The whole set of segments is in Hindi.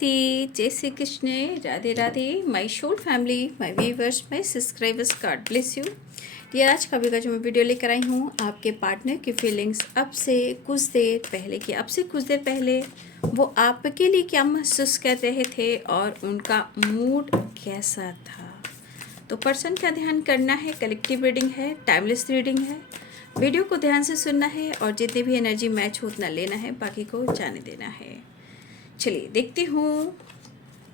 नमस्ते, जय Shri Krishna, Radhe Radhe, my soul family, my viewers, my subscribers, God bless you dear. आज का जो मैं वीडियो लेकर आई हूँ आपके पार्टनर की फीलिंग्स अब से कुछ देर पहले की। अब से कुछ देर पहले वो आपके लिए क्या महसूस कर रहे थे और उनका मूड कैसा था। तो पर्सन का ध्यान करना है, कलेक्टिव रीडिंग है, टाइमलेस रीडिंग है। वीडियो को ध्यान से सुनना है और जितनी भी एनर्जी मैच हो उतना लेना है, बाकी को जाने देना है। चलिए देखती हूँ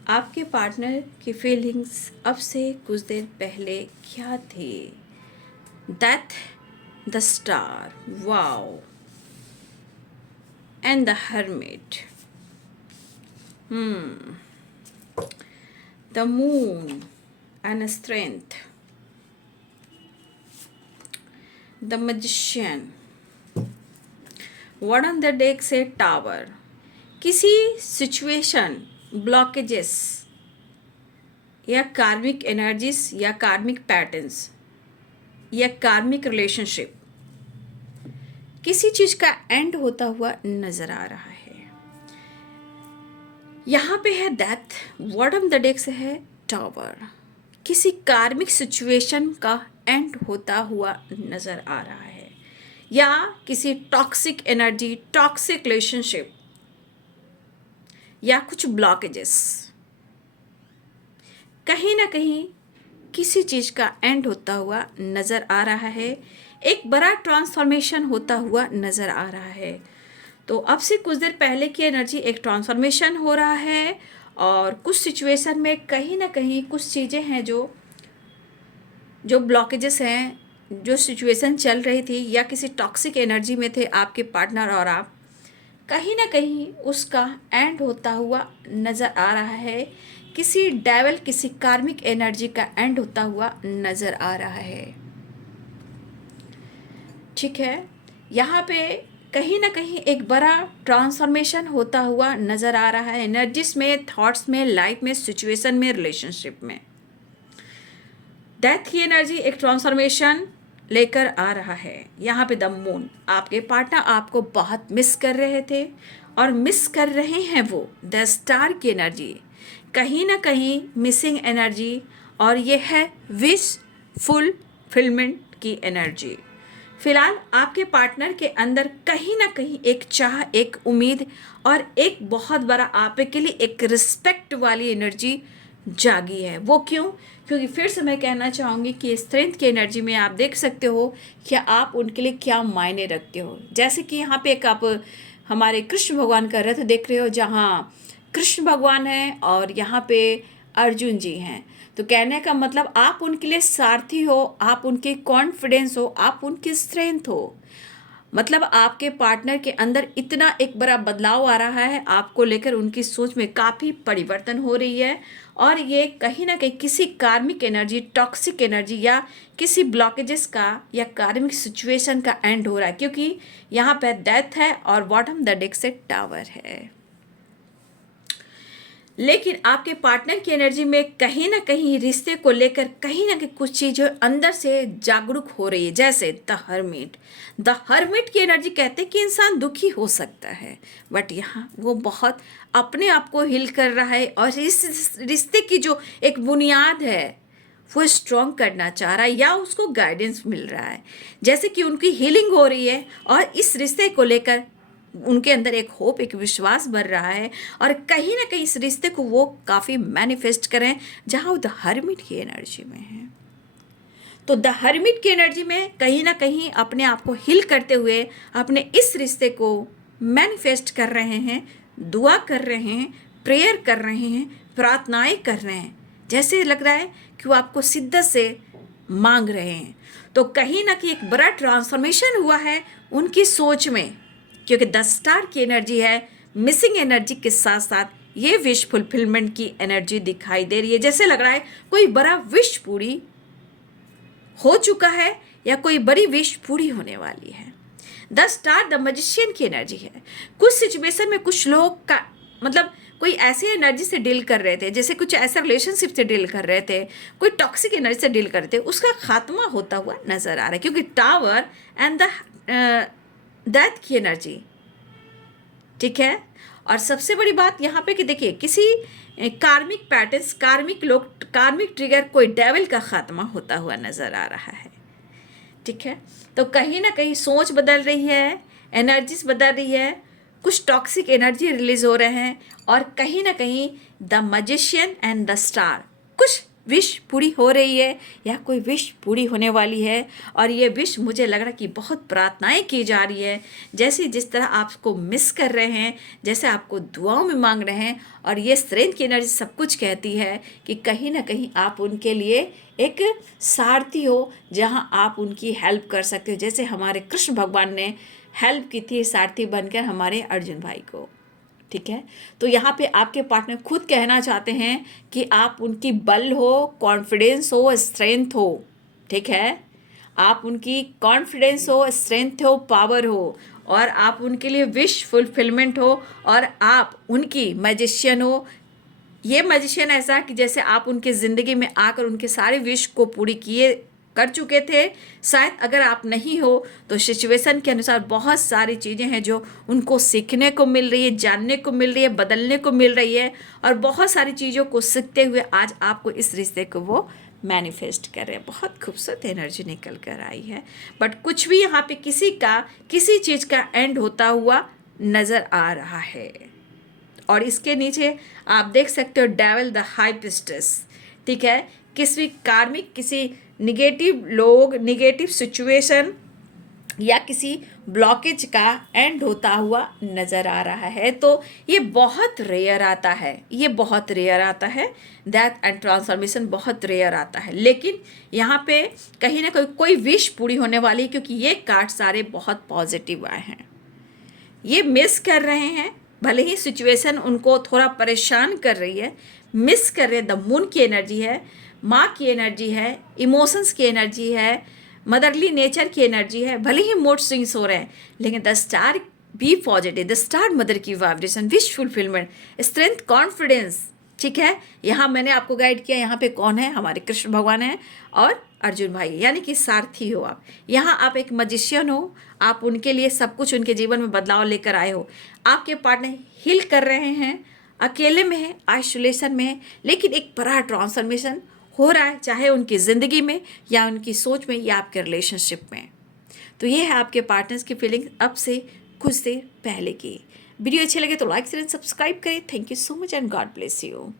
आपके पार्टनर की फीलिंग्स अब से कुछ देर पहले क्या थी। Death, the star, wow, and the hermit, the moon and strength, the magician, word on the deck से टावर। किसी सिचुएशन, ब्लॉकेजेस या कार्मिक एनर्जीज या कार्मिक पैटर्न्स या कार्मिक रिलेशनशिप, किसी चीज का एंड होता हुआ नजर आ रहा है। यहाँ पे है death, word of the deck से है टावर। किसी कार्मिक सिचुएशन का एंड होता हुआ नजर आ रहा है, या किसी टॉक्सिक एनर्जी, टॉक्सिक रिलेशनशिप या कुछ ब्लॉकेजेस, कहीं ना कहीं किसी चीज का एंड होता हुआ नजर आ रहा है। एक बड़ा ट्रांसफॉर्मेशन होता हुआ नजर आ रहा है। तो अब से कुछ देर पहले की एनर्जी, एक ट्रांसफॉर्मेशन हो रहा है और कुछ सिचुएशन में कहीं ना कहीं कुछ चीज़ें हैं जो ब्लॉकेजेस हैं, जो सिचुएशन चल रही थी या किसी टॉक्सिक एनर्जी में थे आपके पार्टनर और आप, कहीं ना कहीं उसका एंड होता हुआ नज़र आ रहा है। किसी डेविल, किसी कार्मिक एनर्जी का एंड होता हुआ नज़र आ रहा है। ठीक है, यहाँ पे कहीं ना कहीं एक बड़ा ट्रांसफॉर्मेशन होता हुआ नज़र आ रहा है, एनर्जीज में, थॉट्स में, लाइफ में, सिचुएशन में, रिलेशनशिप में। डेथ की एनर्जी एक ट्रांसफॉर्मेशन लेकर आ रहा है। यहाँ पे द मून, आपके पार्टनर आपको बहुत मिस कर रहे थे और मिस कर रहे हैं वो। द स्टार की एनर्जी, कहीं ना कहीं मिसिंग एनर्जी, और ये है विश फुलफिलमेंट की एनर्जी। फिलहाल आपके पार्टनर के अंदर कहीं ना कहीं एक चाह, एक उम्मीद और एक बहुत बड़ा आपके लिए एक रिस्पेक्ट वाली एनर्जी जागी है। वो क्यों? क्योंकि फिर से मैं कहना चाहूँगी कि स्ट्रेंथ की एनर्जी में आप देख सकते हो कि आप उनके लिए क्या मायने रखते हो। जैसे कि यहाँ पे एक आप हमारे कृष्ण भगवान का रथ देख रहे हो, जहाँ कृष्ण भगवान हैं और यहाँ पे अर्जुन जी हैं। तो कहने का मतलब आप उनके लिए सारथी हो, आप उनके कॉन्फिडेंस हो, आप उनकी स्ट्रेंथ हो। मतलब आपके पार्टनर के अंदर इतना एक बड़ा बदलाव आ रहा है, आपको लेकर उनकी सोच में काफ़ी परिवर्तन हो रही है। और ये कहीं ना कहीं किसी कार्मिक एनर्जी, टॉक्सिक एनर्जी या किसी ब्लॉकेजेस का या कार्मिक सिचुएशन का एंड हो रहा है, क्योंकि यहाँ पर डेथ है और बॉटम द डेक से टावर है। लेकिन आपके पार्टनर की एनर्जी में कहीं ना कहीं रिश्ते को लेकर कहीं ना कहीं कुछ चीज़ें अंदर से जागरूक हो रही है। जैसे द हर्मिट की एनर्जी कहते हैं कि इंसान दुखी हो सकता है, बट यहाँ वो बहुत अपने आप को हील कर रहा है और इस रिश्ते की जो एक बुनियाद है वो स्ट्रॉन्ग करना चाह रहा है, या उसको गाइडेंस मिल रहा है। जैसे कि उनकी हीलिंग हो रही है और इस रिश्ते को लेकर उनके अंदर एक होप, एक विश्वास बढ़ रहा है और कहीं ना कहीं इस रिश्ते को वो काफ़ी मैनिफेस्ट करें, जहाँ वो द हर्मिट की एनर्जी में है। तो द हर्मिट की एनर्जी में कहीं ना कहीं अपने आप को हील करते हुए अपने इस रिश्ते को मैनिफेस्ट कर रहे हैं, दुआ कर रहे हैं, प्रेयर कर रहे हैं, प्रार्थनाएं कर रहे हैं। जैसे लग रहा है कि वो आपको शिद्दत से मांग रहे हैं। तो कहीं ना कहीं एक बड़ा ट्रांसफॉर्मेशन हुआ है उनकी सोच में, क्योंकि द स्टार की एनर्जी है मिसिंग एनर्जी के साथ साथ ये विश फुलफिलमेंट की एनर्जी दिखाई दे रही है। जैसे लग रहा है कोई बड़ा विश पूरी हो चुका है या कोई बड़ी विश पूरी होने वाली है। द स्टार द मैजिशियन की एनर्जी है। कुछ सिचुएशन में कुछ लोग का मतलब कोई ऐसी एनर्जी से डील कर रहे थे, जैसे कुछ ऐसा रिलेशनशिप से डील कर रहे थे, कोई टॉक्सिक एनर्जी से डील कर रहे थे, उसका खात्मा होता हुआ नजर आ रहा है। क्योंकि टावर एंड द डेथ की एनर्जी, ठीक है, और सबसे बड़ी बात यहाँ पे कि देखिए किसी कार्मिक पैटर्न्स, कार्मिक लोग, कार्मिक ट्रिगर, कोई डेविल का खात्मा होता हुआ नजर आ रहा है। ठीक है, तो कहीं ना कहीं सोच बदल रही है, एनर्जीज बदल रही है, कुछ टॉक्सिक एनर्जी रिलीज हो रहे हैं, और कहीं ना कहीं the magician and the star, कुछ विश पूरी हो रही है या कोई विश पूरी होने वाली है। और ये विश मुझे लग रहा है कि बहुत प्रार्थनाएं की जा रही है, जैसे जिस तरह आपको मिस कर रहे हैं, जैसे आपको दुआओं में मांग रहे हैं। और ये स्ट्रेंथ की एनर्जी सब कुछ कहती है कि कहीं ना कहीं आप उनके लिए एक सारथी हो, जहां आप उनकी हेल्प कर सकते हो, जैसे हमारे कृष्ण भगवान ने हेल्प की थी सारथी बनकर हमारे अर्जुन भाई को। ठीक है, तो यहाँ पे आपके पार्टनर खुद कहना चाहते हैं कि आप उनकी बल हो, कॉन्फिडेंस हो, स्ट्रेंथ हो। ठीक है, आप उनकी कॉन्फिडेंस हो, स्ट्रेंथ हो, पावर हो, और आप उनके लिए विश फुलफिलमेंट हो, और आप उनकी मैजिशियन हो। ये मैजिशियन ऐसा कि जैसे आप उनकी ज़िंदगी में आकर उनके सारे विश को पूरी कर चुके थे। शायद अगर आप नहीं हो तो सिचुएशन के अनुसार बहुत सारी चीज़ें हैं जो उनको सीखने को मिल रही है, जानने को मिल रही है, बदलने को मिल रही है, और बहुत सारी चीज़ों को सीखते हुए आज आपको इस रिश्ते को वो मैनिफेस्ट कर रहे हैं। बहुत खूबसूरत एनर्जी निकल कर आई है, बट कुछ भी यहाँ पे किसी चीज़ का एंड होता हुआ नज़र आ रहा है। और इसके नीचे आप देख सकते हो डेविल द हाई प्रिस्टेस। ठीक है, किसी कार्मिक, किसी निगेटिव लोग, निगेटिव सिचुएशन या किसी ब्लॉकेज का एंड होता हुआ नज़र आ रहा है। तो ये बहुत रेयर आता है, ये बहुत रेयर आता है, डेथ एंड ट्रांसफॉर्मेशन बहुत रेयर आता है। लेकिन यहाँ पे कहीं ना कहीं कोई विश पूरी होने वाली है, क्योंकि ये कार्ड सारे बहुत पॉजिटिव आए हैं। ये मिस कर रहे हैं, भले ही सिचुएशन उनको थोड़ा परेशान कर रही है, मिस कर रहे हैं। द मून की एनर्जी है, माँ की एनर्जी है, इमोशंस की एनर्जी है, मदरली नेचर की एनर्जी है। भले ही मूड स्विंग्स हो रहे हैं, लेकिन the star be positive, the star mother की vibration, wish fulfilment, strength, confidence. ठीक है, यहाँ मैंने आपको गाइड किया, यहाँ पे कौन है, हमारे कृष्ण भगवान हैं और अर्जुन भाई, यानी कि सारथी हो आप। यहाँ आप एक मैजिशियन हो, आप उनके लिए सब कुछ, उनके जीवन में बदलाव लेकर आए हो। आपके पार्टनर हील कर रहे हैं, अकेले में है, आइसोलेशन में है, लेकिन एक बड़ा ट्रांसफॉर्मेशन हो रहा है, चाहे उनकी ज़िंदगी में या उनकी सोच में या आपके रिलेशनशिप में। तो ये है आपके पार्टनर्स की फीलिंग अब से कुछ देर पहले की। वीडियो अच्छे लगे तो लाइक शेयर सब्सक्राइब करें। Thank you so much and God bless you.